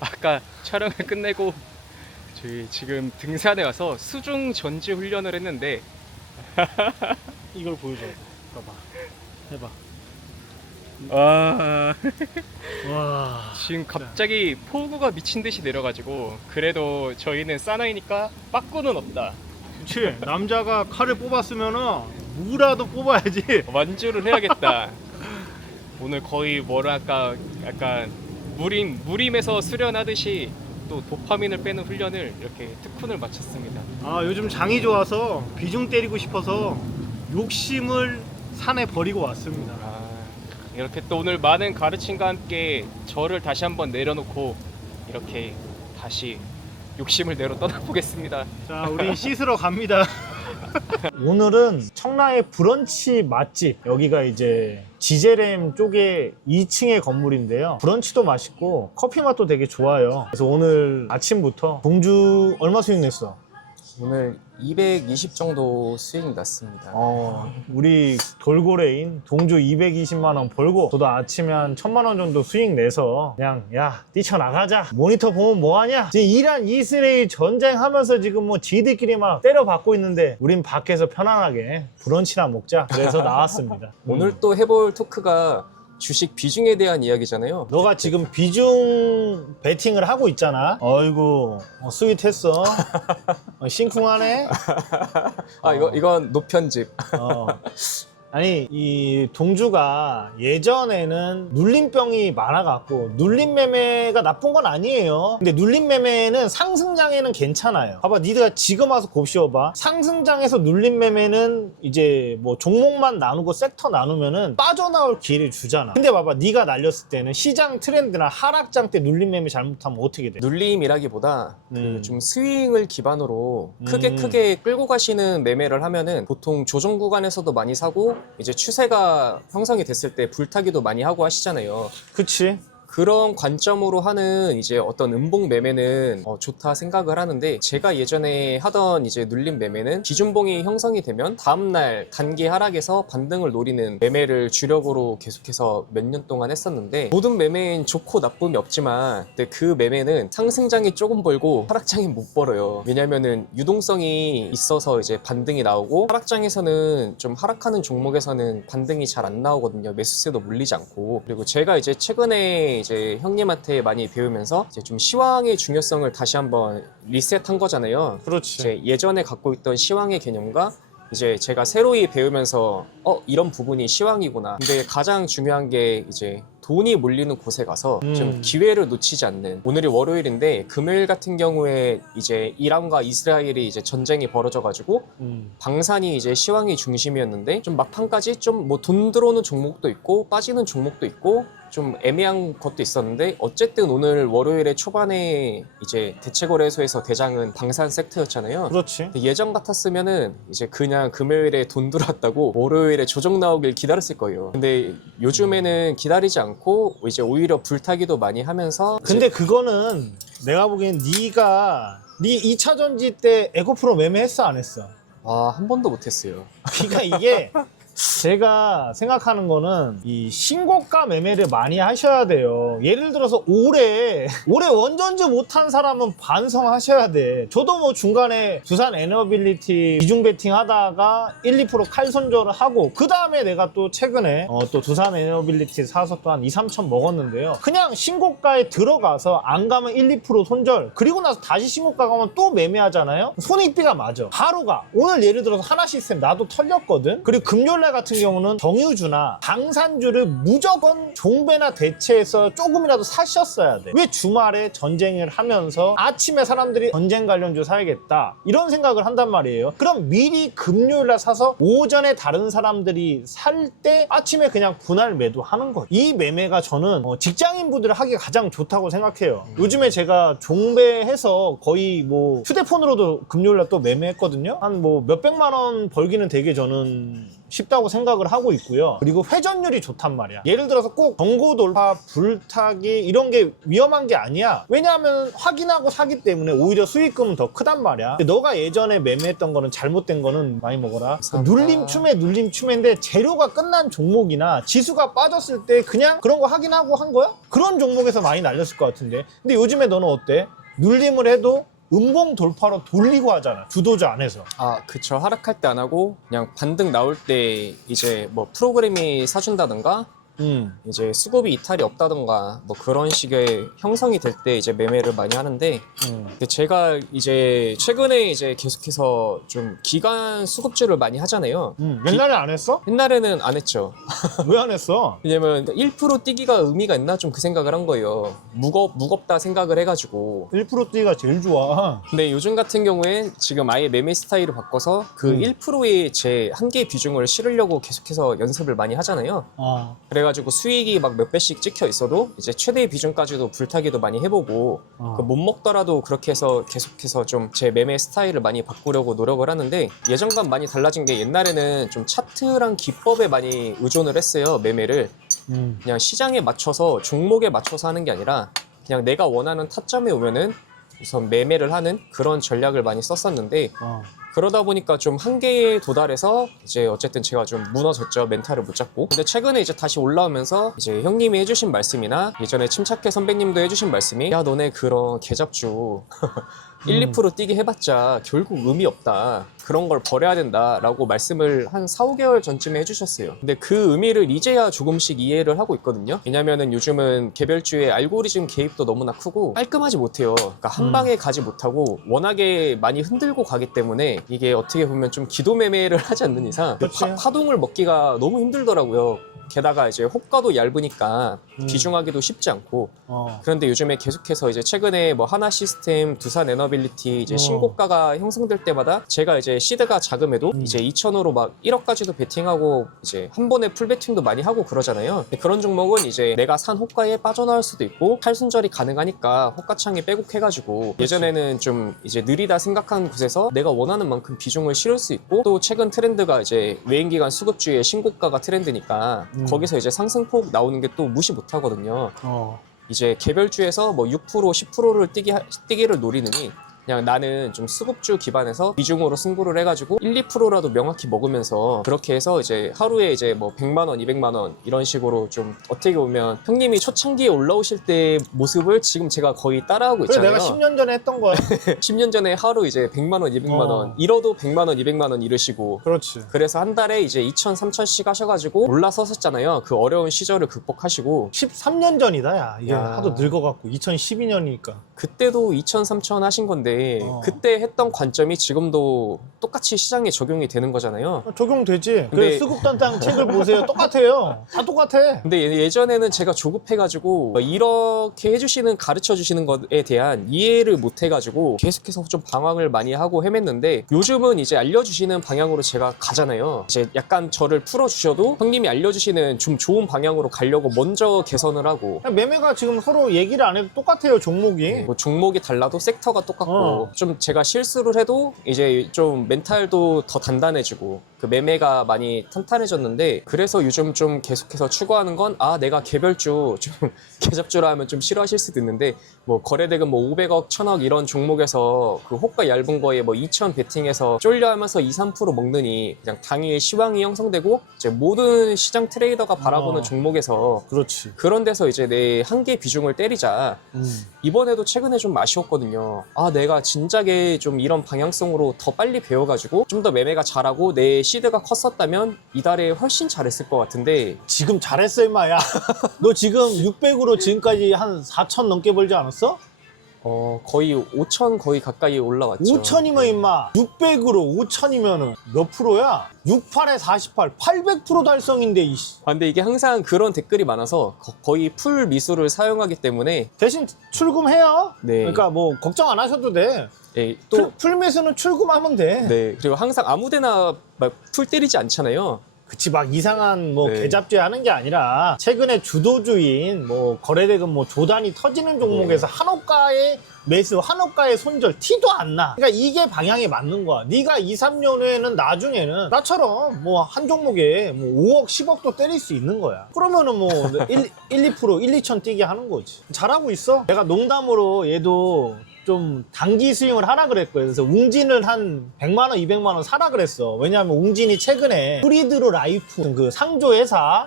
아까 촬영을 끝내고 저희 지금 등산에 와서 수중 전지 훈련을 했는데 이걸 보여줘. 봐봐. 해봐. 와 와. 지금 갑자기 폭우가 미친 듯이 내려가지고 그래도 저희는 사나이니까 빠꾸는 없다. 그치. 남자가 칼을 뽑았으면은 무라도 뽑아야지. 완주를 해야겠다. 오늘 거의 뭐랄까 약간 무림에서 수련하듯이 또 도파민을 빼는 훈련을 이렇게 특훈을 마쳤습니다. 아, 요즘 장이 좋아서 비중 때리고 싶어서 욕심을 산에 버리고 왔습니다. 이렇게 또 오늘 많은 가르침과 함께 저를 다시 한번 내려놓고 이렇게 다시 욕심을 내러 떠나보겠습니다. 자, 우리 씻으러 갑니다. 오늘은 청라의 브런치 맛집, 여기가 이제 지제렘 쪽에 2층의 건물인데요. 브런치도 맛있고 커피 맛도 되게 좋아요. 그래서 오늘 아침부터 동주 얼마 수익 냈어? 오늘 220 정도 수익 났습니다. 우리 돌고래인 동주 220만 원 벌고, 저도 아침에 한 1000만 원 정도 수익 내서 그냥 야 뛰쳐나가자, 모니터 보면 뭐하냐, 지금 이란 이스라엘 전쟁하면서 지금 뭐 지들끼리 막 때려받고 있는데 우린 밖에서 편안하게 브런치나 먹자, 그래서 나왔습니다. 오늘 또 해볼 토크가 주식 비중에 대한 이야기잖아요. 너가 지금 비중 베팅을 하고 있잖아. 어이구, 스윗했어. 심쿵하네. 이건 노편집. 아니, 이 동주가 예전에는 눌림병이 많아갖고 눌림 매매가 나쁜 건 아니에요. 근데 눌림 매매는 상승장에는 괜찮아요. 봐봐, 니가 지금 와서 곱씹어봐. 상승장에서 눌림 매매는 이제 뭐 종목만 나누고 섹터 나누면은 빠져나올 기회를 주잖아. 근데 봐봐, 니가 날렸을 때는 시장 트렌드나 하락장 때 눌림 매매 잘못하면 어떻게 돼? 눌림이라기보다 좀 스윙을 기반으로 크게 끌고 가시는 매매를 하면은 보통 조정 구간에서도 많이 사고 이제 추세가 형성이 됐을 때 불타기도 많이 하고 하시잖아요. 그치? 그런 관점으로 하는 이제 어떤 음봉 매매는 좋다 생각을 하는데, 제가 예전에 하던 이제 눌림 매매는 기준봉이 형성이 되면 다음날 단기 하락에서 반등을 노리는 매매를 주력으로 계속해서 몇 년 동안 했었는데, 모든 매매엔 좋고 나쁨이 없지만 근데 그 매매는 상승장이 조금 벌고 하락장이 못 벌어요. 왜냐면은 유동성이 있어서 이제 반등이 나오고, 하락장에서는 좀 하락하는 종목에서는 반등이 잘 안 나오거든요. 매수세도 물리지 않고. 그리고 제가 이제 최근에 이제 형님한테 많이 배우면서 이제 좀 시황의 중요성을 다시 한번 리셋한 거잖아요. 그렇지. 이제 예전에 갖고 있던 시황의 개념과 이제 제가 새로이 배우면서 이런 부분이 시황이구나. 근데 가장 중요한 게 이제 돈이 몰리는 곳에 가서 좀 기회를 놓치지 않는. 오늘이 월요일인데 금요일 같은 경우에 이제 이란과 이스라엘이 이제 전쟁이 벌어져가지고 방산이 이제 시황이 중심이었는데, 좀 막판까지 좀 뭐 돈 들어오는 종목도 있고 빠지는 종목도 있고 좀 애매한 것도 있었는데, 어쨌든 오늘 월요일에 초반에 이제 대체거래소에서 대장은 방산 섹터였잖아요. 그렇지. 예전 같았으면은 이제 그냥 금요일에 돈 들어왔다고 월요일에 조정 나오길 기다렸을 거예요. 근데 요즘에는 기다리지 않고 이제 오히려 불타기도 많이 하면서. 근데 그거는 내가 보기엔 네가 네 2차 전지 때 에코프로 매매했어, 안 했어? 한 번도 못했어요. 그러니까 이게 제가 생각하는 거는 이 신고가 매매를 많이 하셔야 돼요. 예를 들어서 올해 원전주 못한 사람은 반성하셔야 돼. 저도 뭐 중간에 두산 에너빌리티 비중 베팅 하다가 1, 2% 칼손절을 하고, 그 다음에 내가 또 최근에 또 두산 에너빌리티 사서 또 한 2, 3천 먹었는데요. 그냥 신고가에 들어가서 안 가면 1, 2% 손절, 그리고 나서 다시 신고가 가면 또 매매하잖아요. 손익비가 맞아. 하루가. 오늘 예를 들어서 하나시스템 나도 털렸거든. 그리고 금요일날 같은 경우는 정유주나 방산주를 무조건 종배나 대체해서 조금이라도 사셨어야 돼. 왜 주말에 전쟁을 하면서 아침에 사람들이 전쟁 관련주 사야겠다 이런 생각을 한단 말이에요. 그럼 미리 금요일날 사서 오전에 다른 사람들이 살 때 아침에 그냥 분할 매도하는 거예요. 이 매매가 저는 직장인분들 하기가 가장 좋다고 생각해요. 요즘에 제가 종배해서 거의 뭐 휴대폰으로도 금요일날 또 매매했거든요. 한 뭐 몇백만 원 벌기는 되게 저는 쉽다고 생각을 하고 있고요. 그리고 회전율이 좋단 말이야. 예를 들어서 꼭 경고 돌파, 불타기 이런 게 위험한 게 아니야. 왜냐하면 확인하고 사기 때문에 오히려 수익금은 더 크단 말이야. 근데 너가 예전에 매매했던 거는 잘못된 거는 많이 먹어라. 눌림춤인데 재료가 끝난 종목이나 지수가 빠졌을 때 그냥 그런 거 확인하고 한 거야? 그런 종목에서 많이 날렸을 것 같은데. 근데 요즘에 너는 어때? 눌림을 해도 음봉 돌파로 돌리고 하잖아. 주도주 안에서. 아, 그쵸. 하락할 때 안 하고 그냥 반등 나올 때 이제 뭐 프로그램이 사준다든가 이제 수급이 이탈이 없다던가 뭐 그런 식의 형성이 될 때 이제 매매를 많이 하는데 근데 제가 이제 최근에 이제 계속해서 좀 기간 수급주를 많이 하잖아요. 옛날에 안 했어? 옛날에는 안 했죠. 왜 안 했어? 왜냐면 1% 뛰기가 의미가 있나 좀 그 생각을 한 거예요. 무겁다 생각을 해가지고. 1% 뛰기가 제일 좋아. 근데 요즘 같은 경우엔 지금 아예 매매 스타일을 바꿔서 그 1%의 제 한계 비중을 실으려고 계속해서 연습을 많이 하잖아요. 그래가지고 수익이 막 몇 배씩 찍혀 있어도 이제 최대 비중까지도 불타기도 많이 해보고 못 먹더라도 그렇게 해서 계속해서 좀 제 매매 스타일을 많이 바꾸려고 노력을 하는데 예전과는 많이 달라진 게 옛날에는 좀 차트랑 기법에 많이 의존을 했어요. 매매를 그냥 시장에 맞춰서 종목에 맞춰서 하는 게 아니라 그냥 내가 원하는 타점에 오면은 우선 매매를 하는 그런 전략을 많이 썼었는데 그러다 보니까 좀 한계에 도달해서 이제 어쨌든 제가 좀 무너졌죠. 멘탈을 못 잡고. 근데 최근에 이제 다시 올라오면서 이제 형님이 해주신 말씀이나 예전에 침착해 선배님도 해주신 말씀이 야 너네 그런 개잡주 1, 2% 뛰게 해봤자 결국 의미 없다. 그런 걸 버려야 된다라고 말씀을 한 4, 5개월 전쯤에 해주셨어요. 근데 그 의미를 이제야 조금씩 이해를 하고 있거든요. 왜냐면은 요즘은 개별주의 알고리즘 개입도 너무나 크고 깔끔하지 못해요. 그러니까 한 방에 가지 못하고 워낙에 많이 흔들고 가기 때문에 이게 어떻게 보면 좀 기도 매매를 하지 않는 이상 파동을 먹기가 너무 힘들더라고요. 게다가 이제 호가도 얇으니까 비중하기도 쉽지 않고 그런데 요즘에 계속해서 이제 최근에 뭐 하나 시스템, 두산 에너빌리티 이제 신고가가 형성될 때마다 제가 이제 시드가 자금에도 이제 2천으로 막 1억까지도 베팅하고 이제 한 번에 풀 베팅도 많이 하고 그러잖아요. 근데 그런 종목은 이제 내가 산 호가에 빠져나올 수도 있고 탈순절이 가능하니까 호가창에 빼곡해가지고 예전에는 좀 이제 느리다 생각한 곳에서 내가 원하는 만큼 비중을 실을 수 있고 또 최근 트렌드가 이제 외인기관 수급주의 신고가가 트렌드니까 거기서 이제 상승폭 나오는 게 또 무시 못 하거든요. 이제 개별주에서 뭐 6%, 10%를 뛰기를 노리느니 그냥 나는 좀 수급주 기반에서 비중으로 승부를 해가지고 1, 2%라도 명확히 먹으면서 그렇게 해서 이제 하루에 이제 뭐 100만 원, 200만 원 이런 식으로 좀 어떻게 보면 형님이 초창기에 올라오실 때 모습을 지금 제가 거의 따라하고 있잖아요. 그래, 내가 10년 전에 했던 거야. 10년 전에 하루 이제 100만 원, 200만 원 잃어도 100만 원, 200만 원 잃으시고 그렇지. 그래서 한 달에 이제 2천, 3천씩 하셔가지고 올라섰었잖아요. 그 어려운 시절을 극복하시고 13년 전이다 야. 이게 야. 하도 늙어갖고 2012년이니까. 그때도 2천, 3천 하신 건데 그때 했던 관점이 지금도 똑같이 시장에 적용이 되는 거잖아요. 적용되지. 근데- 그래 수급단장 책을 보세요. 똑같아요. 다 똑같아. 근데 예전에는 제가 조급해가지고 이렇게 해주시는 가르쳐주시는 것에 대한 이해를 못해가지고 계속해서 좀 방황을 많이 하고 헤맸는데 요즘은 이제 알려주시는 방향으로 제가 가잖아요. 이제 약간 저를 풀어주셔도 형님이 알려주시는 좀 좋은 방향으로 가려고 먼저 개선을 하고 그냥 매매가 지금 서로 얘기를 안 해도 똑같아요. 종목이. 뭐 종목이 달라도 섹터가 똑같고 좀 제가 실수를 해도 이제 좀 멘탈도 더 단단해지고 그 매매가 많이 탄탄해졌는데 그래서 요즘 좀 계속해서 추구하는 건 내가 개별주 좀 개잡주라 하면 좀 싫어하실 수도 있는데 뭐 거래대금 뭐 500억, 1000억 이런 종목에서 그 호가 얇은 거에 뭐 2000 베팅해서 쫄려 하면서 2, 3% 먹느니 그냥 당일 시황이 형성되고 이제 모든 시장 트레이더가 바라보는 종목에서 그렇지. 그런 데서 이제 내 한계 비중을 때리자. 이번에도 최근에 좀 아쉬웠거든요. 내가 진작에 좀 이런 방향성으로 더 빨리 배워가지고 좀 더 매매가 잘하고 내 시드가 컸었다면 이달에 훨씬 잘했을 것 같은데 지금 잘했어 임마야. 너 지금 600으로 지금까지 한 4천 넘게 벌지 않았어? 거의 5천 거의 가까이 올라왔죠. 5천이면 임마 600으로 5천이면은 몇 프로야? 68에 48, 800% 달성인데 이씨. 근데 이게 항상 그런 댓글이 많아서 거의 풀 미수를 사용하기 때문에 대신 출금해요. 네. 그러니까 뭐 걱정 안 하셔도 돼. 네, 또 풀매수는 출금하면 돼. 네, 그리고 항상 아무데나 막 풀 때리지 않잖아요. 그치, 막 이상한 뭐 네. 개잡지 하는 게 아니라 최근에 주도주인 뭐 거래대금 뭐 조단이 터지는 종목에서 한호가의 매수, 한호가의 손절 티도 안 나. 그러니까 이게 방향이 맞는 거야. 네가 2, 3년 후에는 나중에는 나처럼 뭐 한 종목에 뭐 5억, 10억도 때릴 수 있는 거야. 그러면은 뭐 1, 2%, 1, 2천 뛰게 하는 거지. 잘하고 있어. 내가 농담으로 얘도 좀 단기 스윙을 하라 그랬고요. 그래서 웅진을 한 100만 원, 200만 원 사라 그랬어. 왜냐하면 웅진이 최근에 프리드로 라이프 그 상조회사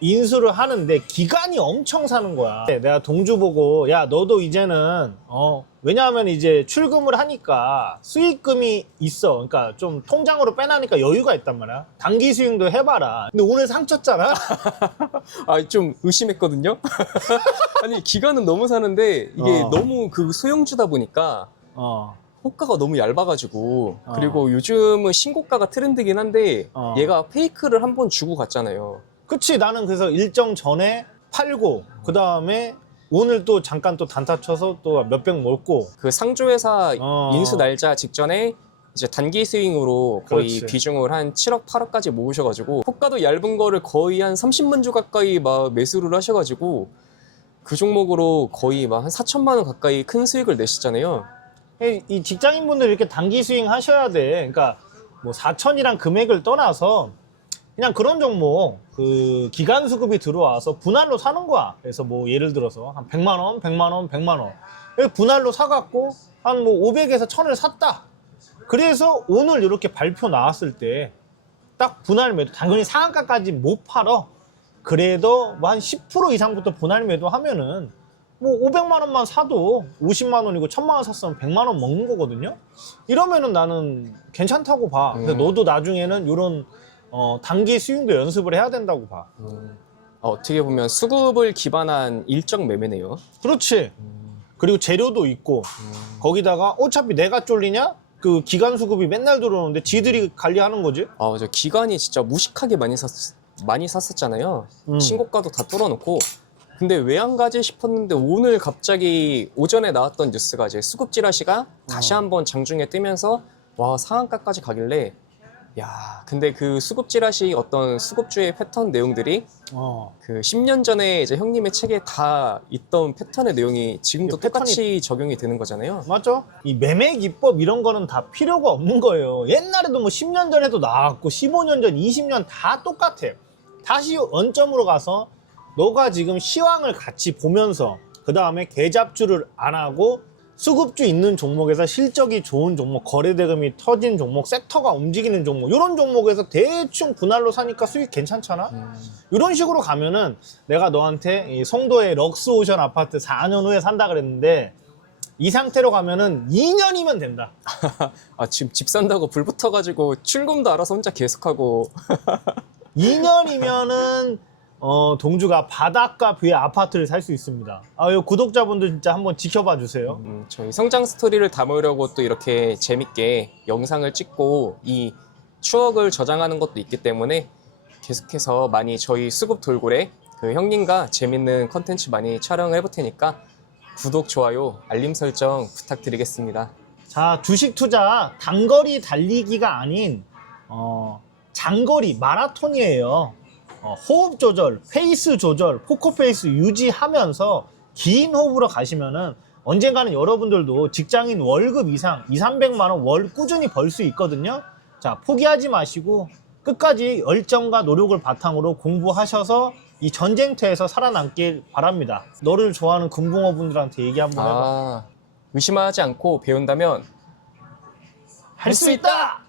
인수를 하는데 기간이 엄청 사는 거야. 내가 동주 보고 야 너도 이제는 왜냐하면 이제 출금을 하니까 수익금이 있어. 그러니까 좀 통장으로 빼놔니까 여유가 있단 말이야. 단기 스윙도 해봐라. 근데 오늘 상 쳤잖아. 아, 좀 의심했거든요. 아니, 기간은 너무 사는데 이게 너무 그 소형주다 보니까 호가가 너무 얇아가지고 그리고 요즘은 신고가가 트렌드긴 한데 얘가 페이크를 한번 주고 갔잖아요. 그치. 나는 그래서 일정 전에 팔고 그 다음에 오늘 또 잠깐 또 단타 쳐서 또 몇백 먹고. 그 상조회사 인수 날짜 직전에 이제 단기 스윙으로 거의 그렇지. 비중을 한 7억, 8억까지 모으셔가지고 호가도 얇은 거를 거의 한 30만 주 가까이 막 매수를 하셔가지고 그 종목으로 거의 막 한 4천만 원 가까이 큰 수익을 내시잖아요. 이 직장인분들 이렇게 단기 스윙 하셔야 돼. 그러니까 뭐 4천이란 금액을 떠나서 그냥 그런 종목 그 기간 수급이 들어와서 분할로 사는 거야. 그래서 뭐 예를 들어서 한 100만 원, 100만 원, 100만 원 이렇게 분할로 사갖고 한 뭐 500에서 1000을 샀다. 그래서 오늘 이렇게 발표 나왔을 때 딱 분할 매도, 당연히 상한가까지 못 팔어. 그래도 뭐 한 10% 이상부터 분할 매도 하면은 뭐 500만 원만 사도 50만 원이고 1000만 원 샀으면 100만 원 먹는 거거든요. 이러면은 나는 괜찮다고 봐. 근데 너도 나중에는 이런 단기 스윙도 연습을 해야 된다고 봐. 어떻게 보면 수급을 기반한 일정 매매네요. 그렇지. 그리고 재료도 있고 거기다가 어차피 내가 쫄리냐? 그 기간 수급이 맨날 들어오는데 지들이 관리하는 거지. 저 기간이 진짜 무식하게 많이 샀었잖아요. 신고가도 다 뚫어놓고. 근데 왜 안 가지 싶었는데 오늘 갑자기 오전에 나왔던 뉴스가 이제 수급 찌라시가 다시 한번 장중에 뜨면서 와, 상한가까지 가길래 야, 근데 그 수급 찌라시 어떤 수급주의 패턴 내용들이 그 10년 전에 이제 형님의 책에 다 있던 패턴의 내용이 지금도 패턴이- 똑같이 적용이 되는 거잖아요. 맞죠? 이 매매 기법 이런 거는 다 필요가 없는 거예요. 옛날에도 뭐 10년 전에도 나왔고 15년 전, 20년 다 똑같아. 다시 원점으로 가서 너가 지금 시황을 같이 보면서 그 다음에 계잡주를 안 하고 수급주 있는 종목에서 실적이 좋은 종목, 거래대금이 터진 종목, 섹터가 움직이는 종목 이런 종목에서 대충 분할로 사니까 수익 괜찮잖아? 이런 식으로 가면은 내가 너한테 이 송도의 럭스오션 아파트 4년 후에 산다 그랬는데 이 상태로 가면은 2년이면 된다. 지금 집 산다고 불 붙어가지고 출금도 알아서 혼자 계속하고 2년이면은 동주가 바닷가 뷰의 아파트를 살 수 있습니다. 이 구독자분들 진짜 한번 지켜봐 주세요. 저희 성장 스토리를 담으려고 또 이렇게 재밌게 영상을 찍고 이 추억을 저장하는 것도 있기 때문에 계속해서 많이 저희 수급 돌고래 그 형님과 재밌는 컨텐츠 많이 촬영을 해볼 테니까 구독, 좋아요, 알림 설정 부탁드리겠습니다. 자, 주식 투자 단거리 달리기가 아닌 장거리 마라톤이에요. 호흡 조절, 페이스 조절, 포커 페이스 유지하면서 긴 호흡으로 가시면은 언젠가는 여러분들도 직장인 월급 이상 200~300만 원 월 꾸준히 벌 수 있거든요. 자, 포기하지 마시고 끝까지 열정과 노력을 바탕으로 공부하셔서 이 전쟁터에서 살아남길 바랍니다. 너를 좋아하는 금붕어 분들한테 얘기 한번 해봐. 의심하지 않고 배운다면 할 수 있다!